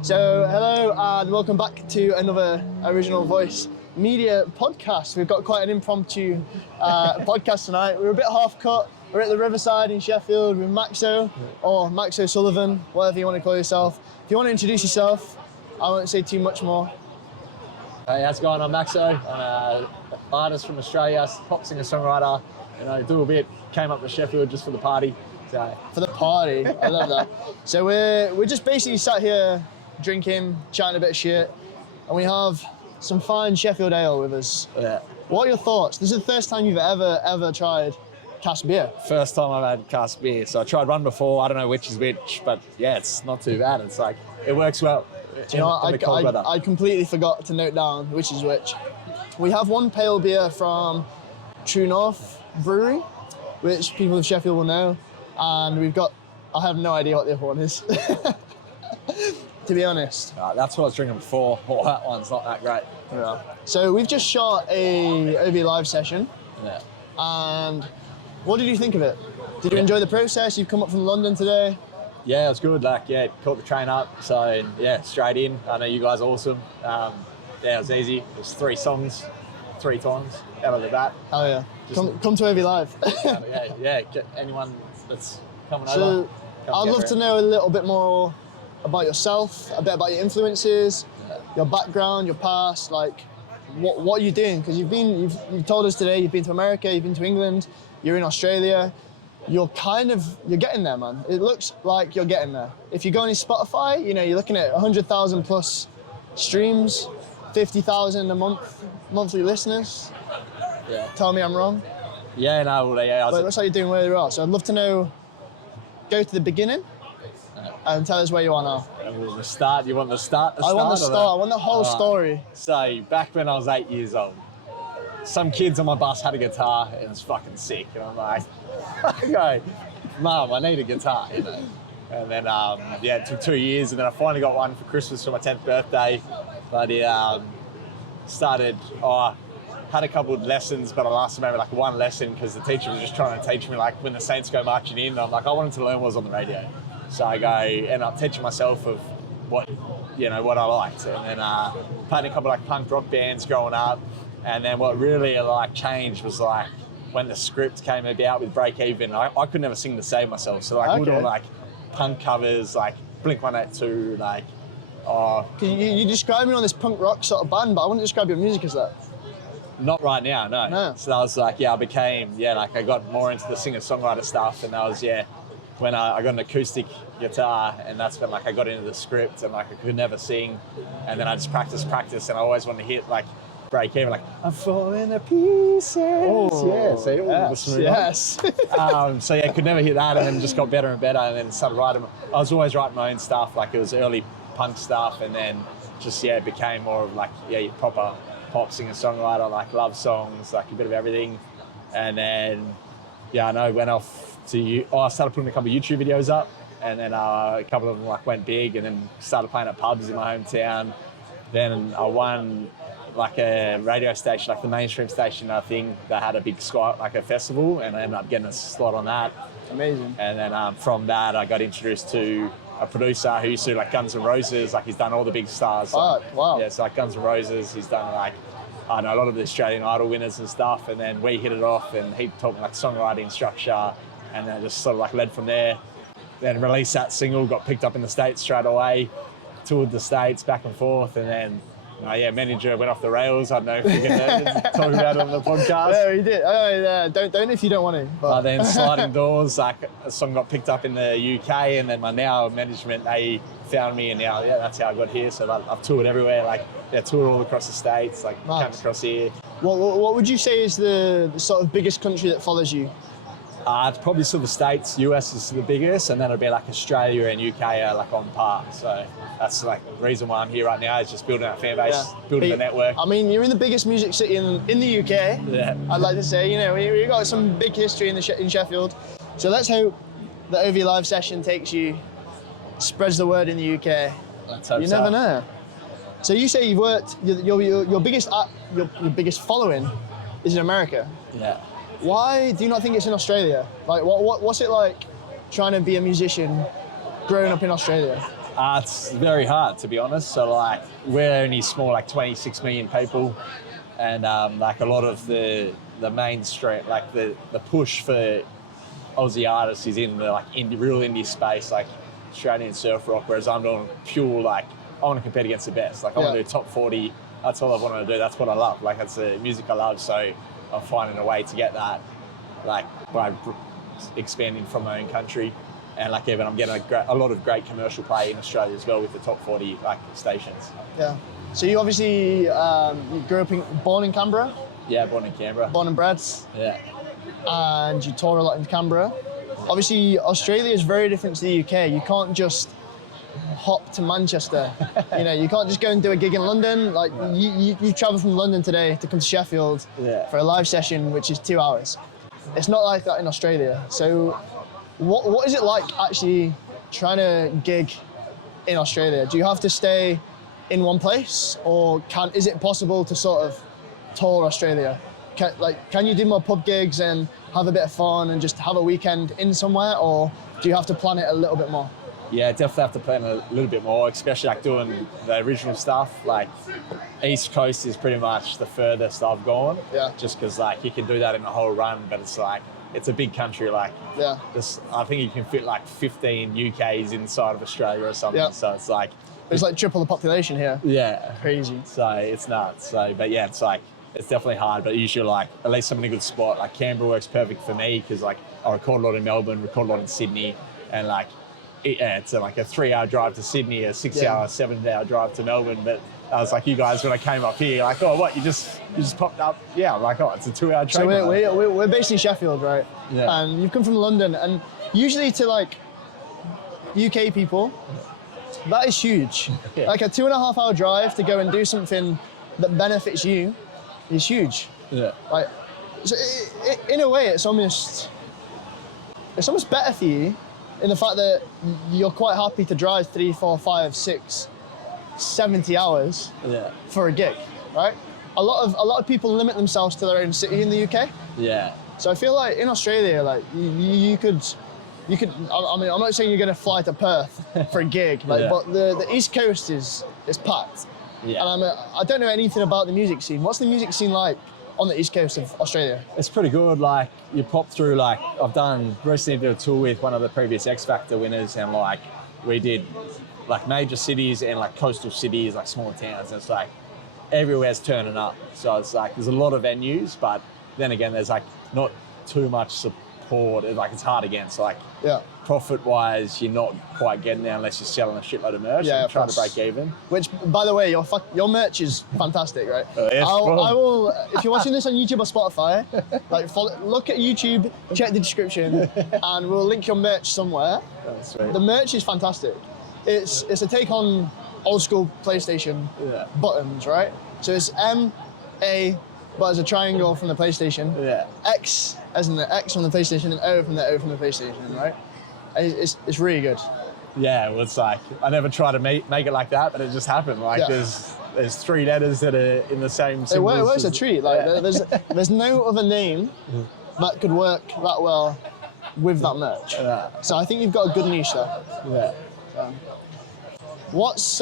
So, hello and welcome back to another Original Voice Media podcast. We've got quite an impromptu podcast tonight. We're a bit half cut. We're at the Riverside in Sheffield with MAXO, or MAXO Sullivan, whatever you want to call yourself. If you want to introduce yourself, I won't say too much more. Hey, how's it going? I'm MAXO. I'm an artist from Australia, pop singer, songwriter. Do a bit. Came up to Sheffield just for the party. So. For the party, I love that. So we're just basically sat here drinking, chatting a bit of shit, and we have some fine Sheffield ale with us. Yeah. What are your thoughts? This is the first time you've ever tried cask beer. First time I've had cask beer. So I tried one before. I don't know which is which, but yeah, it's not too bad. It's like it works well. Do you know what? I completely forgot to note down which is which. We have one pale beer from True North Brewery, which people of Sheffield will know, and we've got. I have no idea what the other one is. To be honest. That's what I was drinking before. Oh, that one's not that great. Yeah. So we've just shot a OV live session. Yeah. And what did you think of it? Did you enjoy the process? You've come up from London today. Yeah, it was good. Caught the train up. So yeah, straight in. I know you guys are awesome. It was easy. It was 3 songs, 3 times out of the bat. Oh yeah. Come to OV live. yeah. Get anyone that's coming so over. I'd love to know a little bit more about yourself, a bit about your influences, your background, your past, like what are you doing? Because you've told us today you've been to America, you've been to England, you're in Australia. You're getting there, man. It looks like you're getting there. If you go on Spotify, you're looking at 100,000 plus streams, 50,000 a month, monthly listeners. Yeah. Tell me I'm wrong. Yeah, no, well, yeah. But it looks like you're doing where you are. So I'd love to know, go to the beginning and tell us where you are now. The start, you want the start? I want the start, I want the whole story. So back when I was 8 years old, some kids on my bus had a guitar and it was fucking sick. And I'm like, okay, Mum, I need a guitar, And then, it took 2 years and then I finally got one for Christmas for my 10th birthday. But had a couple of lessons, but I lasted maybe like 1 lesson because the teacher was just trying to teach me like when the Saints go marching in. I'm like, I wanted to learn what was on the radio. So I end up teaching myself of what I liked. And then played in a couple of punk rock bands growing up. And then what really changed was when the script came about with Break Even, I could never sing to save myself. So we were doing punk covers, Blink-182, You describe me on this punk rock sort of band, but I wouldn't describe your music as that. Not right now, no. So I was I became, I got more into the singer-songwriter stuff, and that was, when I got an acoustic guitar, and that's when I got into the script, and I could never sing, and then I just practice, and I always wanted to hit Break Even, I'm falling to pieces. Oh, yeah, see, yes. So could never hit that, and then just got better and better, and then started writing. I was always writing my own stuff, it was early punk stuff, and then just it became more of your proper pop singer songwriter, love songs, a bit of everything, and then went off to I started putting a couple of YouTube videos up, and then a couple of them went big, and then started playing at pubs in my hometown. Then I won a radio station, the mainstream station thing that had a big a festival, and I ended up getting a slot on that. Amazing. And then from that I got introduced to a producer who used to do Guns N' Roses, he's done all the big stars. Wow. Yeah, so Guns N' Roses, he's done I know a lot of the Australian Idol winners and stuff, and then we hit it off, and he taught me songwriting structure, and then just sort of led from there. Then released that single, got picked up in the States straight away, toured the States back and forth, and then manager went off the rails. I don't know if you can talk about it on the podcast. Yeah, he did. Don't if you don't want to. But then Sliding Doors, a song got picked up in the UK, and then my now management, they found me, and now that's how I got here. So I've toured everywhere, toured all across the States, nice. Came across here. What would you say is the sort of biggest country that follows you? It's probably still the States. US is the biggest, and then it'll be Australia and UK are on par. So that's the reason why I'm here right now, is just building our fan base, building the network. I mean, you're in the biggest music city in the UK. Yeah. I'd like to say, we've got some big history in Sheffield. So let's hope the OV live session takes you, spreads the word in the UK. Let's hope you never know. So you say you've worked, your biggest following is in America. Yeah. Why do you not think it's in Australia? What's it like trying to be a musician growing up in Australia? It's very hard, to be honest. So like we're only small, like 26 million people, and like a lot of the mainstream, like the push for Aussie artists is in the like real indie space, like Australian surf rock. Whereas I'm doing pure like I want to compete against the best. Like I want to do top 40. That's all I want to do. That's what I love. Like it's the music I love. So I'm finding a way to get that, like by expanding from my own country. And like even I'm getting a lot of great commercial play in Australia as well with the top 40 like stations. Yeah. So you obviously you grew up born in Canberra. Yeah, born in Canberra. Born and bred. Yeah. And you tour a lot in Canberra. Obviously, Australia is very different to the UK. You can't just hop to Manchester. You know, you can't just go and do a gig in London. Like you travel from London today to come to Sheffield for a live session, which is 2 hours. It's not like that in Australia. So what is it like actually trying to gig in Australia? Do you have to stay in one place, or is it possible to sort of tour Australia? Can you do more pub gigs and have a bit of fun and just have a weekend in somewhere, or do you have to plan it a little bit more? Yeah, definitely have to plan a little bit more, especially like doing the original stuff. Like East Coast is pretty much the furthest I've gone. Yeah. Just because like you can do that in a whole run, but it's like it's a big country. Like I think you can fit like 15 UKs inside of Australia or something. Yeah. So it's like triple the population here. Yeah. Crazy. So it's nuts. So but yeah, it's like it's definitely hard. But usually like at least I'm in a good spot. Like Canberra works perfect for me because like I record a lot in Melbourne, record a lot in Sydney, and like. It's like a 3-hour drive to Sydney, a 6-hour, 7-hour drive to Melbourne. But I was like, you guys, when I came up here, like, oh, what? You just popped up? Yeah, I'm like, oh, it's a 2-hour train. So we're based in Sheffield, right? Yeah. And you've come from London, and usually to like UK people, that is huge. Yeah. Like a 2.5-hour drive to go and do something that benefits you is huge. Yeah. Like, so in a way, it's almost better for you. In the fact that you're quite happy to drive 3, 4, 5, 6, 70 hours for a gig, right? A lot of people limit themselves to their own city in the UK. Yeah. So I feel like in Australia, like you could. I mean, I'm not saying you're going to fly to Perth for a gig, like, but the East Coast is packed. Yeah. And I don't know anything about the music scene. What's the music scene like on the East Coast of Australia? It's pretty good. Like you pop through, like I've recently did a tour with one of the previous X Factor winners, and like we did like major cities and like coastal cities, like small towns, and it's like everywhere's turning up. So it's like there's a lot of venues, but then again there's like not too much support. It's hard again. So like profit wise, you're not quite getting there unless you're selling a shitload of merch and trying to break even. Which, by the way, your merch is fantastic, right? Yes, I will. If you're watching this on YouTube or Spotify, like look at YouTube, check the description, and we'll link your merch somewhere. That's sweet. The merch is fantastic. It's a take on old school PlayStation buttons, right? So it's M-A, but as a triangle from the PlayStation. Yeah. X as in the X from the PlayStation, and O from the PlayStation, right? It's really good. Yeah, well, it's like I never try to make it like that, but it just happened. Like there's 3 letters that are in the same symbol. It works a treat. Like there's no other name that could work that well with that merch. Yeah. So I think you've got a good niche there. Yeah. What's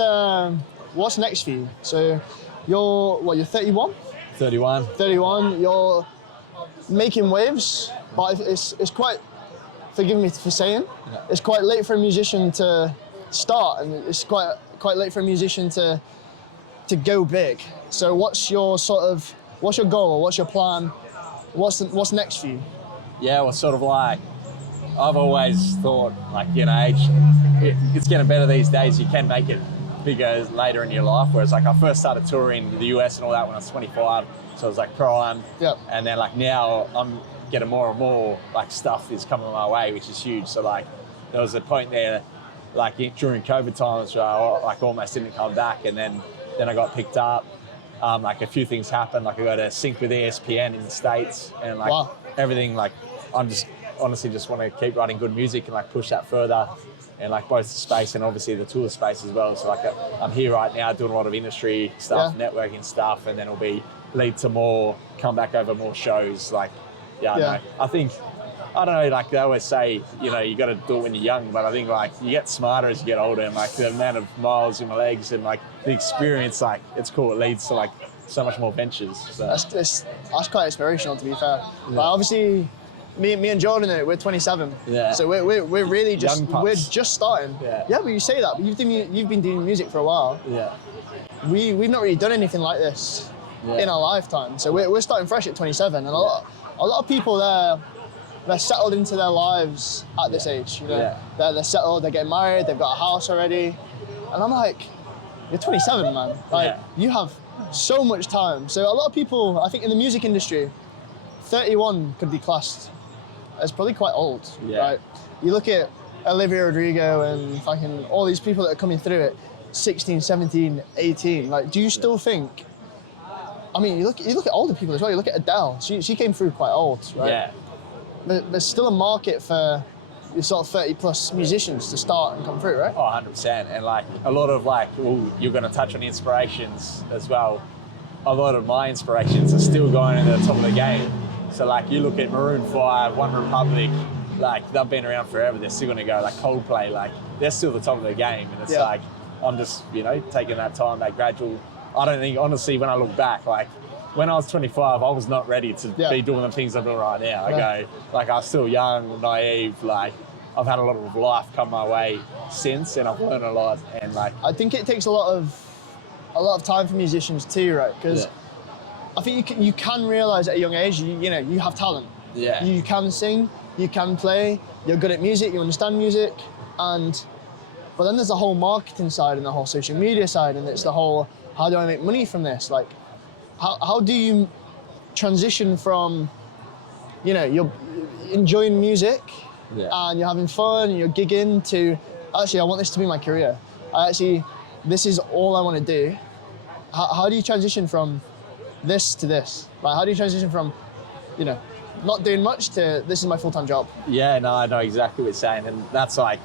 next for you? So you're 31? 31. 31. You're making waves, but it's quite. Forgive me for saying, it's quite late for a musician to start, and it's quite late for a musician to go big. So what's your goal? What's your plan? What's next for you? Yeah, well, sort of like I've always thought, like, you know, it's getting better these days. You can make it bigger later in your life. Whereas like I first started touring the US and all that when I was 25, so I was like prime. Yep. And then like now I'm getting more and more like stuff is coming my way, which is huge. So like there was a point there, like during COVID times, where I like almost didn't come back, and then I got picked up. Like a few things happened. Like I got to sync with ESPN in the States, and like everything. Like I'm just honestly just want to keep writing good music and like push that further, and like both the space and obviously the tour space as well. So like I'm here right now doing a lot of industry stuff, networking stuff, and then it'll lead to more, come back over more shows. Like, I think I don't know, like they always say, you know, you got to do it when you're young, but I think like you get smarter as you get older, and like the amount of miles in my legs and like the experience, like it's cool. It leads to like so much more ventures. So. That's quite inspirational, to be fair. But obviously, me and Jordan, we're 27. Yeah. So we're really just Young pups. just starting. Yeah. Yeah, but you say that, but you've been doing music for a while. Yeah. We've not really done anything like this in our lifetime. So we're starting fresh at 27, and a lot of people they're settled into their lives at this age. You know, they're settled, they're getting married, they've got a house already, and I'm like, you're 27, man. Like you have so much time. So a lot of people, I think, in the music industry, 31 could be classed as probably quite old. Right? You look at Olivia Rodrigo and fucking all these people that are coming through it, 16, 17, 18. Like, do you still think? I mean, you look at older people as well. You look at Adele. She came through quite old, right? Yeah. There's still a market for your sort of 30+ musicians to start and come through, right? Oh, 100%. And like a lot of like, you're going to touch on inspirations as well. A lot of my inspirations are still going to the top of the game. So like you look at Maroon 5, One Republic, like they've been around forever. They're still going to go. Like Coldplay, like they're still the top of the game. And it's like, I'm just, you know, taking that time, that gradual. I don't think, honestly, when I look back, like when I was 25, I was not ready to be doing the things I'm doing right now. I go, like I was still young, naive, like I've had a lot of life come my way since, and I've learned a lot. And like, I think it takes a lot of time for musicians too, right? Because I think you can realize at a young age, you know, you have talent. Yeah. You can sing, you can play, you're good at music, you understand music, but then there's the whole marketing side and the whole social media side, and it's the whole, how do I make money from this? Like, how do you transition from, you know, you're enjoying music and you're having fun and you're gigging to, actually, I want this to be my career. This is all I want to do. How do you transition from this to this? Like, how do you transition from, you know, not doing much to this is my full-time job? Yeah, no, I know exactly what you're saying. And that's like,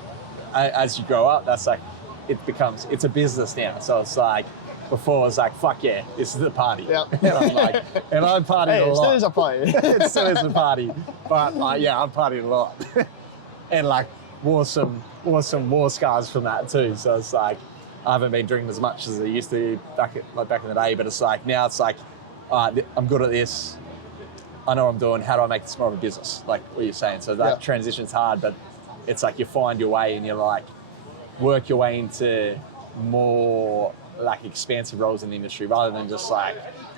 as you grow up, that's like, it's a business now. So it's like, before it was like, fuck yeah, this is the party. Yeah. And I'm like, and I partied a lot. It still is a party. It still is a party. But I've partied a lot. And like, wore some war scars from that too. So it's like, I haven't been drinking as much as I used to back in the day, but it's like, now it's like, I'm good at this. I know what I'm doing. How do I make this more of a business? Like what you're saying. So that transition's hard, but it's like you find your way and you like work your way into more like expansive roles in the industry rather than just like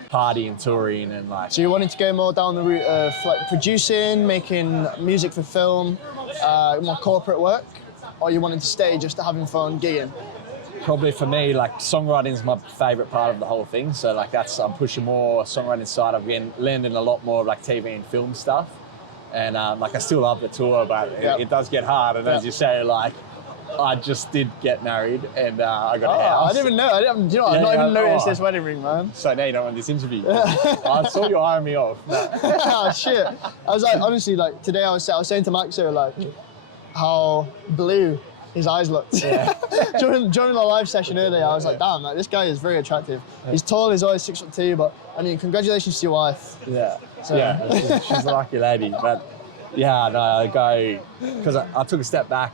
party and touring and like. So you wanted to go more down the route of like producing, making music for film, more corporate work, or you wanted to stay just having fun, gigging? Probably for me, like songwriting is my favorite part of the whole thing. So like I'm pushing more songwriting side. I've been learning a lot more of like TV and film stuff. And like I still love the tour, but it does get hard. And as you say, like I just did get married and I got a house. I didn't even know. You know, I've not even noticed this wedding ring, man. So now you don't want this interview. I saw you eyeing me off. No. Oh, shit. I was like, honestly, like today I was saying to Maxo, like how blue his eyes looked. Yeah. during the live session earlier, I was like, damn, like, this guy is very attractive. He's tall, he's always 6'2", but I mean, congratulations to your wife. Yeah. So. Yeah, she's a lucky lady. But yeah, no, I go, because I took a step back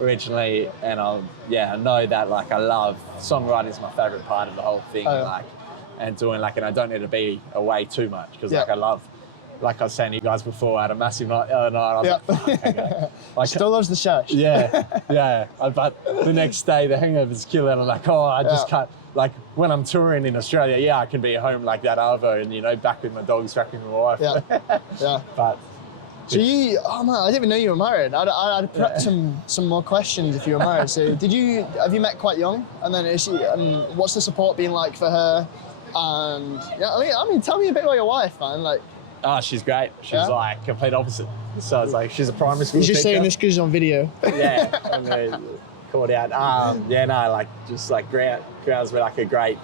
originally, and I know that like I love songwriting is my favorite part of the whole thing, like, and doing like, and I don't need to be away too much because like I love, like I was saying to you guys before, I had a massive night the other night. I was like, okay. Like, still loves the shash. Yeah. But the next day the hangover's killing. I'm like, I just can't. Like when I'm touring in Australia, I can be at home like that over, and you know, back with my dogs, back with my wife. Yeah. But. So oh man, I didn't even know you were married. I'd prepped some more questions if you were married. So have you met quite young? And then what's the support been like for her? And I mean, tell me a bit about your wife, man. Like, oh, she's great. She's like complete opposite. So it's like she's a primary school. He's just teacher. saying this because he's on video. Yeah, I'm gonna call it out. Like just like grounds me like a great,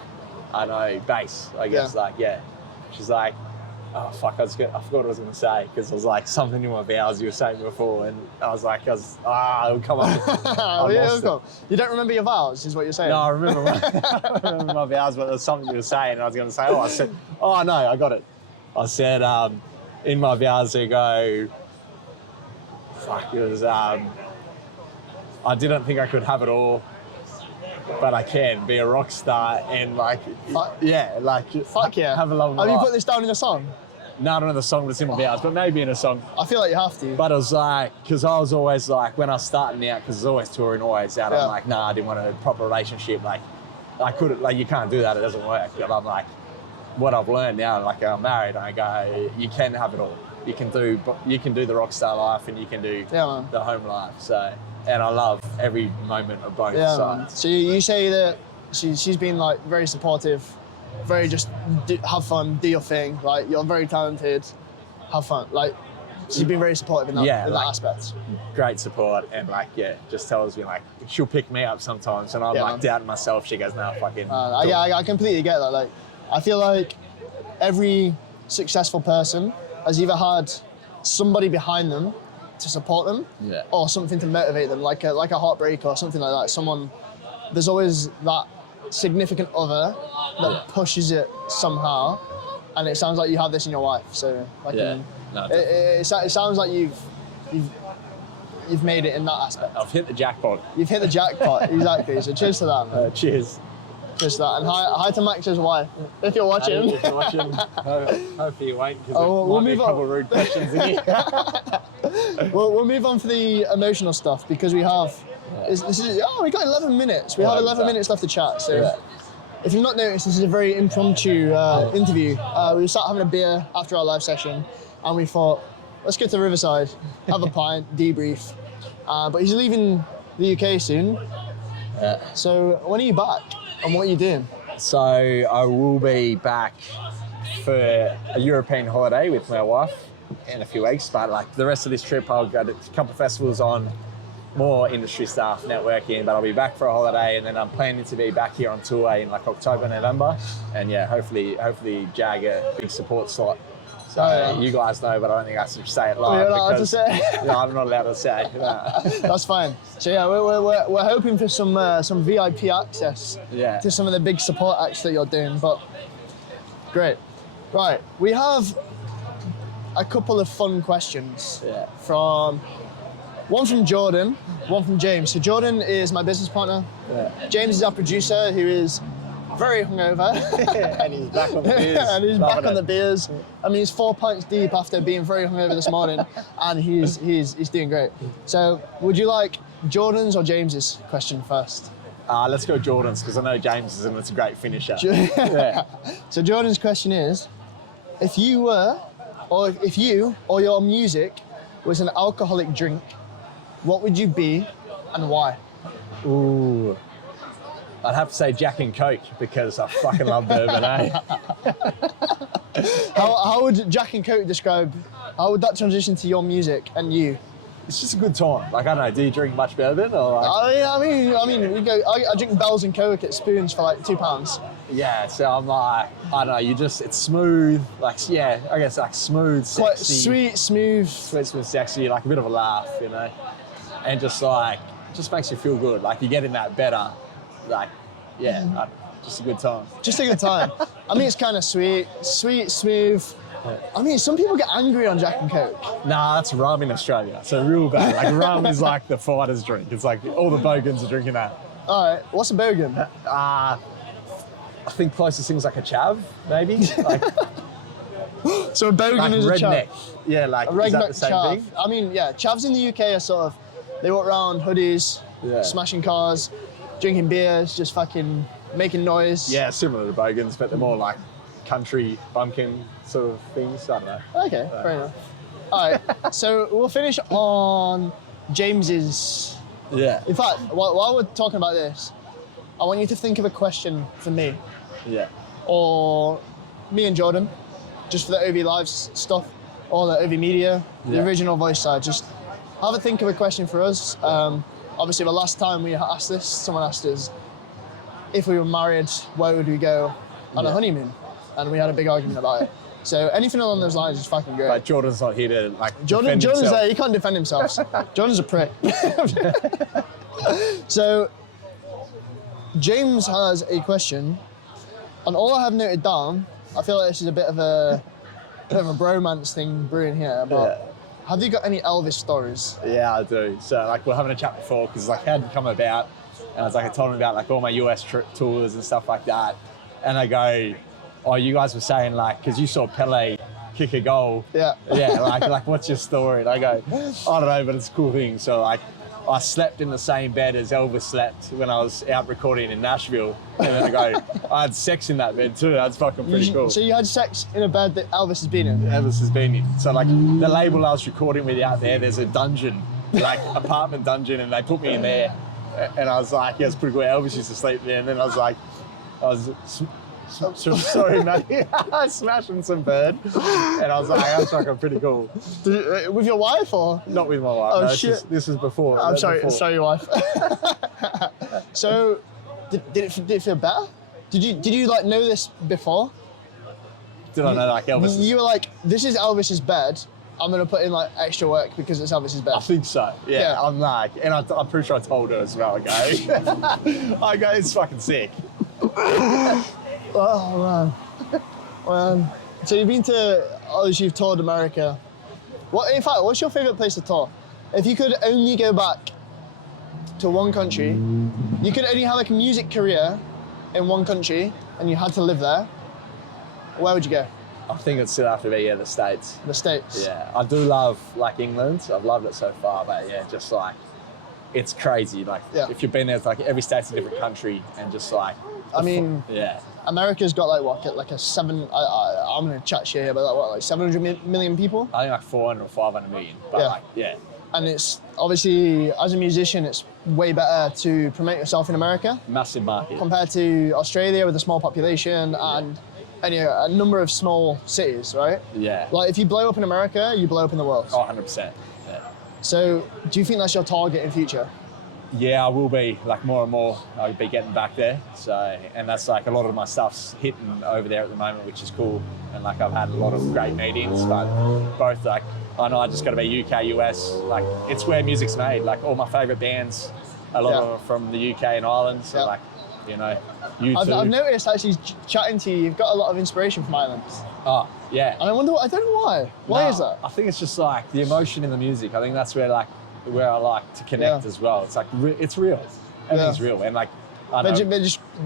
I don't know, base. I guess she's like. Oh fuck! I forgot what I was going to say because I was like something in my vows you were saying before, and it'll come up. You don't remember your vows, is what you're saying? No, I remember my vows, but there's something you were saying, and I was going to say, I got it. I said in my vows they go, fuck, it was. I didn't think I could have it all, but I can be a rock star and like, yeah, like Fuck yeah. have a lovely Have you life. put this down in a song? No, I don't know the song, but it's in my vows, but maybe in a song. I feel like you have to. But it was like, because I was always like, when I was starting out, because I was always touring, always out, I'm like, nah, I didn't want a proper relationship. Like, I couldn't, like, you can't do that, it doesn't work. And I'm like, what I've learned now, like, I'm married, and I go, you can have it all. You can do the rock star life, and you can do the home life. So, and I love every moment of both sides. So you say that she's been like very supportive, very just have fun, do your thing. Like, you're very talented, have fun. Like, she's been very supportive in that, that aspect. Great support, and like, just tells me like, she'll pick me up sometimes, and I'm like doubting myself. She goes, "No, fucking." I completely get that. Like, I feel like every successful person has either had somebody behind them to support them, or something to motivate them, like a heartbreak or something like that. Someone, there's always that significant other that pushes it somehow, and it sounds like you have this in your wife. So like, it sounds like you've made it in that aspect. I've hit the jackpot. You've hit the jackpot, exactly. So cheers to that, man. Cheers. Cheers to that, and hi to Max's wife, if you're watching. If you're watching, hopefully you won't, because we'll be a move couple on. rude questions in here. We'll move on for the emotional stuff, because we have. We got 11 minutes. We have 11 minutes left to chat. So, if you've not noticed, this is a very impromptu interview. We sat having a beer after our live session, and we thought, let's go to Riverside, have a pint, debrief. But he's leaving the UK soon. So when are you back, and what are you doing? So I will be back for a European holiday with my wife in a few weeks. But like the rest of this trip, I'll go to a couple of festivals on more industry stuff, networking, but I'll be back for a holiday, and then I'm planning to be back here on tour in like October, November, and hopefully jag a big support slot. So you guys know, but I don't think I should say it live. You're not allowed to say? No, I'm not allowed to say. No. That's fine. So yeah, we're hoping for some VIP access to some of the big support acts that you're doing, but great. Right, we have a couple of fun questions from one from Jordan, one from James. So Jordan is my business partner. James is our producer, who is very hungover. And he's back on the beers. And he's back on the beers. I mean, he's 4 pints deep after being very hungover this morning, and he's doing great. So would you like Jordan's or James's question first? Let's go Jordan's, because I know James's, and it's a great finisher. So Jordan's question is, if you or your music was an alcoholic drink, what would you be and why? Ooh. I'd have to say Jack and Coke, because I fucking love bourbon, eh? How would Jack and Coke describe, how would that transition to your music and you? It's just a good time. Like, I don't know, do you drink much bourbon? Or like... I mean, I drink Bells and Coke at Spoons for like £2. Yeah, so I'm like, I don't know, it's smooth, like, I guess like smooth, sexy. Quite sweet, smooth, sexy, like a bit of a laugh, you know? And just makes you feel good. Like, you're getting that better, like, just a good time. Just a good time. I mean, it's kind of sweet, smooth. I mean, some people get angry on Jack and Coke. Nah, that's rum in Australia. So real bad. Like, rum is like the fighter's drink. It's like all the bogans are drinking that. All right, what's a bogan? I think closest thing's like a chav, maybe. Like, so a bogan like is a redneck. chav. Yeah, like, a is that redneck the same chav. thing? I mean, yeah, chavs in the UK are sort of, they walk around hoodies, smashing cars, drinking beers, just fucking making noise. Yeah, similar to bogans, but they're more like country bumpkin sort of things. I don't know. Okay, fair enough. All right, so we'll finish on James's. Yeah. In fact, while we're talking about this, I want you to think of a question for me. Yeah. Or me and Jordan, just for the OV Lives stuff, or the OV Media, the original voice side. Just have a think of a question for us. Obviously, the last time we asked this, someone asked us, if we were married, where would we go on a honeymoon? And we had a big argument about it. So anything along those lines is fucking great. But Jordan's not here to like Jordan's himself. there, he can't defend himself. Jordan's a prick. So James has a question, and all I have noted down, I feel like this is a bit of a bromance thing brewing here, but Have you got any Elvis stories? Yeah, I do. So like we're having a chat before because like how did it come about? And I was like, I told him about like all my US tours and stuff like that. And I go, oh, you guys were saying like, because you saw Pele kick a goal. Yeah. Yeah, like what's your story? And I go, I don't know, but it's a cool thing. So like, I slept in the same bed as Elvis slept when I was out recording in Nashville. And then I go, I had sex in that bed too. That's fucking pretty cool. So you had sex in a bed that Elvis has been in? Elvis has been in. So like the label I was recording with out there's a dungeon, like apartment dungeon, and they put me in there. And I was like, yeah, it's pretty cool. Elvis used to sleep there. And then I was sorry, mate. Smashing some bird. And I was like, that's fucking pretty cool. With your wife or? Not with my wife. Oh, no, shit. This is before. I'm sorry, your wife. So, did it feel better? Did you like know this before? Did I know like Elvis? You were like, this is Elvis's bed. I'm gonna put in like extra work because it's Elvis's bed. I think so. Yeah. I'm like, and I'm pretty sure I told her as well. I go, it's fucking sick. Oh man. So you've been to, obviously you've toured America. In fact, what's your favourite place to tour? If you could only go back to one country, you could only have like a music career in one country and you had to live there, where would you go? I think it'd still have to be the States. The States? Yeah, I do love like England. I've loved it so far, but yeah, just like, it's crazy. Like if you've been there, it's like every state's a different country and just like, I mean, yeah. America's got like what, like a I'm gonna chat shit here, but like 700 million people? I think like 400 or 500 million, but like, yeah. And it's obviously, as a musician, it's way better to promote yourself in America. Massive market. Compared to Australia with a small population and a number of small cities, right? Yeah. Like if you blow up in America, you blow up in the world. Oh, 100%. Yeah. So do you think that's your target in future? Yeah, I will be, like more and more, I'll be getting back there. So, and that's like a lot of my stuff's hitting over there at the moment, which is cool. And like I've had a lot of great meetings, but both like, I know I just got to be UK, US, like it's where music's made. Like all my favourite bands, a lot of them are from the UK and Ireland. So like, you know, I've noticed actually chatting to you, you've got a lot of inspiration from Ireland. Oh, yeah. And I don't know why. Why is that? I think it's just like the emotion in the music. I think that's where I like to connect as well. It's like, it's real. Everything's real. And like, they've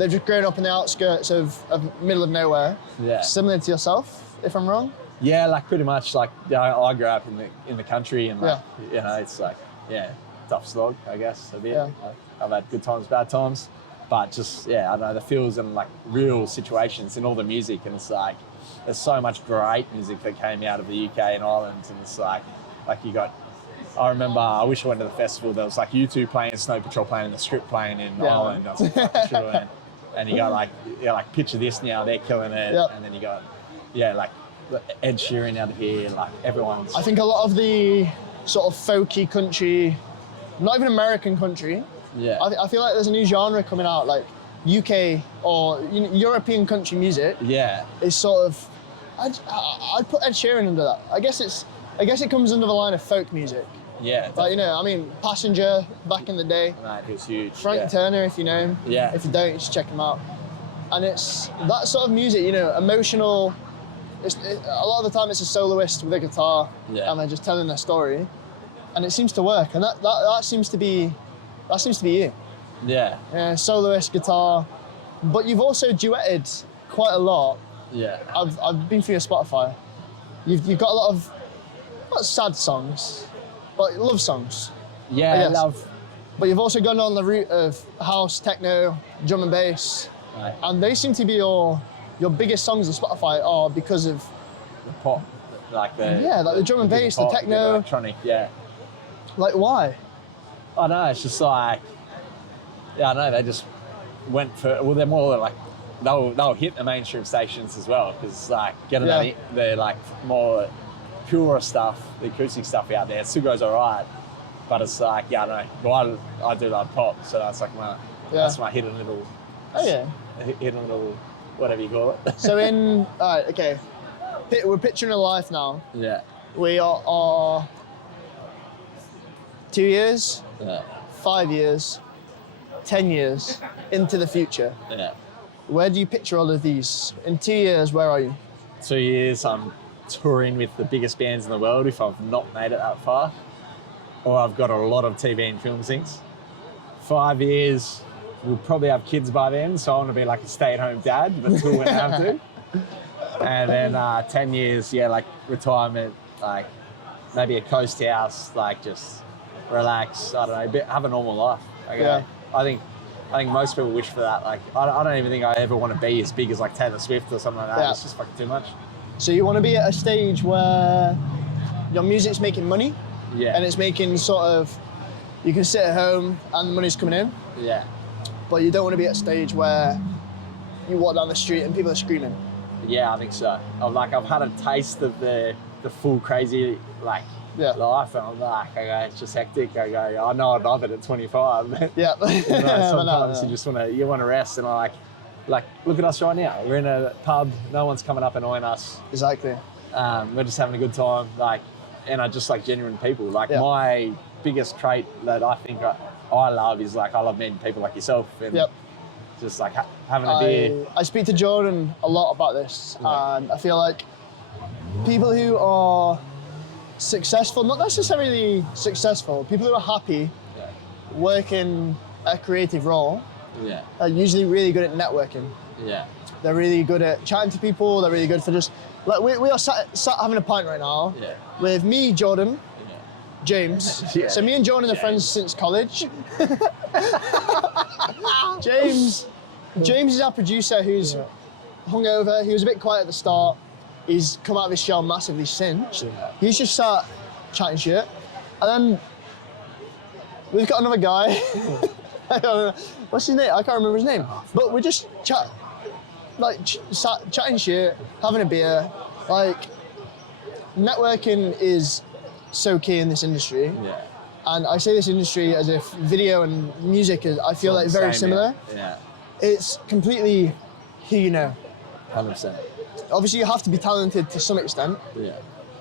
just grown up in the outskirts of middle of nowhere. Yeah. Similar to yourself, if I'm wrong. Yeah, like pretty much. Like I grew up in the country, and like, you know, it's like tough slog, I guess a bit. Yeah. I've had good times, bad times, but just I don't know, the feels and like real situations in all the music, and it's like there's so much great music that came out of the UK and Ireland, and it's like you got. I remember, I wish I went to the festival. There was like U2 playing, Snow Patrol playing, and the Script playing in Ireland. I was like, fucking sure. And you got like picture this now, they're killing it, and then you got like Ed Sheeran out of here, like everyone's. I think a lot of the sort of folky country, not even American country. Yeah. I feel like there's a new genre coming out, like UK or European country music. Yeah. Is sort of, I'd put Ed Sheeran under that. I guess it comes under the line of folk music. Yeah. Like, I mean, Passenger back in the day. Right, he was huge. Frank Turner, if you know him. Yeah. If you don't, just check him out. And it's that sort of music, emotional. A lot of the time it's a soloist with a guitar and they're just telling their story, and it seems to work. And that seems to be you. Yeah. Yeah, soloist, guitar, but you've also duetted quite a lot. Yeah. I've been through your Spotify. You've got a lot of not sad songs, but love songs. Yeah, love. But you've also gone on the route of house, techno, drum and bass, and they seem to be your biggest songs on Spotify are because of the pop, like the drum and bass, the techno, the electronic, Like why? I know, it's just like, I know, they just went for, well, they're more like, they'll hit the mainstream stations as well, because like getting the like more pure stuff, the acoustic stuff out there, it still goes all right, but it's like, I don't know, well, I do love pop, so that's like that's my hidden little, hidden little, whatever you call it. So we're picturing a life now. Yeah. We are 2 years, 5 years, 10 years into the future. Yeah. Where do you picture all of these? In 2 years, where are you? 2 years, I'm touring with the biggest bands in the world if I've not made it that far, or I've got a lot of TV and film things. 5 years, we'll probably have kids by then, so I want to be like a stay-at-home dad, but still when I have to. And then 10 years, yeah, like retirement, like maybe a coast house, like just relax, I don't know, have a normal life. Okay? Yeah. I think most people wish for that. Like, I don't even think I ever want to be as big as like Taylor Swift or something like that. Yeah. It's just fucking too much. So you want to be at a stage where your music's making money, Yeah. and it's making sort of, you can sit at home and the money's coming in, Yeah. but you don't want to be at a stage where you walk down the street and people are screaming. Yeah, I think so. I've had a taste of the full crazy like Yeah. life, and I'm like, okay, it's just hectic. I go, I know I'd love it at 25. Yeah. Sometimes you want to rest, and I like look at us right now. We're in a pub. No one's coming up annoying us. Exactly. We're just having a good time. Like, and I just like genuine people. Like my biggest trait that I think I love is like I love meeting people like yourself, and just like having a beer. I speak to Jordan a lot about this, and I feel like people who are successful, not necessarily successful, people who are happy working a creative role are usually really good at networking. Yeah. They're really good at chatting to people, they're really good for just, like we are sat having a pint right now with me, Jordan, James. Yeah. So me and Jordan are friends since college. James is our producer who's hungover. He was a bit quiet at the start. He's come out of his shell massively since. Yeah. He's just sat chatting shit. And then we've got another guy. I don't know, what's his name? I can't remember his name. But we just sat chatting shit, having a beer. Like, networking is so key in this industry. Yeah. And I say this industry as if video and music is, I feel like very similar. Yeah. It's completely who you know. 100%. Obviously, you have to be talented to some extent, Yeah.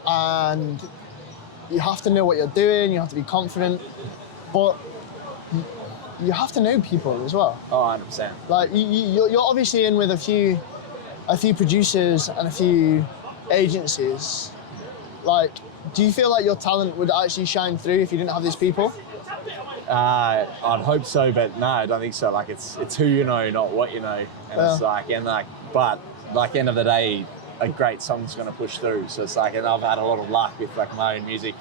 and you have to know what you're doing. You have to be confident, but you have to know people as well. Oh, 100%. Like you're obviously in with a few producers and a few agencies. Like, do you feel like your talent would actually shine through if you didn't have these people? I'd hope so, but no, I don't think so. Like, it's who you know, not what you know. And it's but like end of the day, a great song's gonna push through. So it's like, and I've had a lot of luck with like my own music,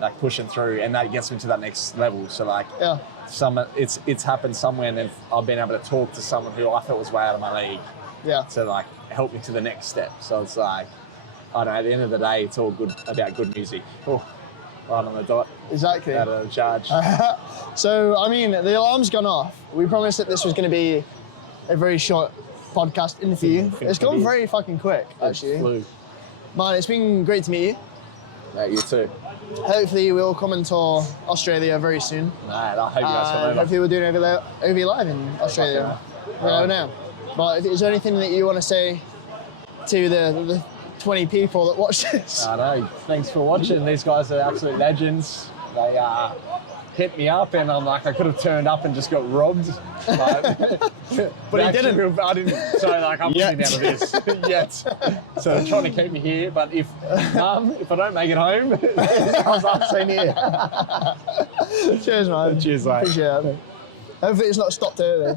like pushing through, and that gets me to that next level. So like, it's happened somewhere, and then I've been able to talk to someone who I thought was way out of my league. Yeah. To like help me to the next step. So it's like, I don't know, at the end of the day, it's all good about good music. Oh, right on the dot. Exactly. Out of charge. So, I mean, the alarm's gone off. We promised that this was going to be a very short podcast interview. It's gone very fucking quick, actually. Flew. Man, it's been great to meet you. Yeah, you too. Hopefully, we'll come and tour Australia very soon. Nah, I hope you guys come over. Hopefully, we'll do an OV live in Australia. We don't know. But is there anything that you want to say to the 20 people that watch this? I know. Thanks for watching. These guys are absolute legends. They hit me up, and I'm like, I could have turned up and just got robbed. But he didn't. I didn't. So like, I'm losing out of this yet. So they're trying to keep me here. But if I don't make it home, I'll stay here. Cheers, man. Cheers, mate. Appreciate it. Hopefully, it's not stopped early.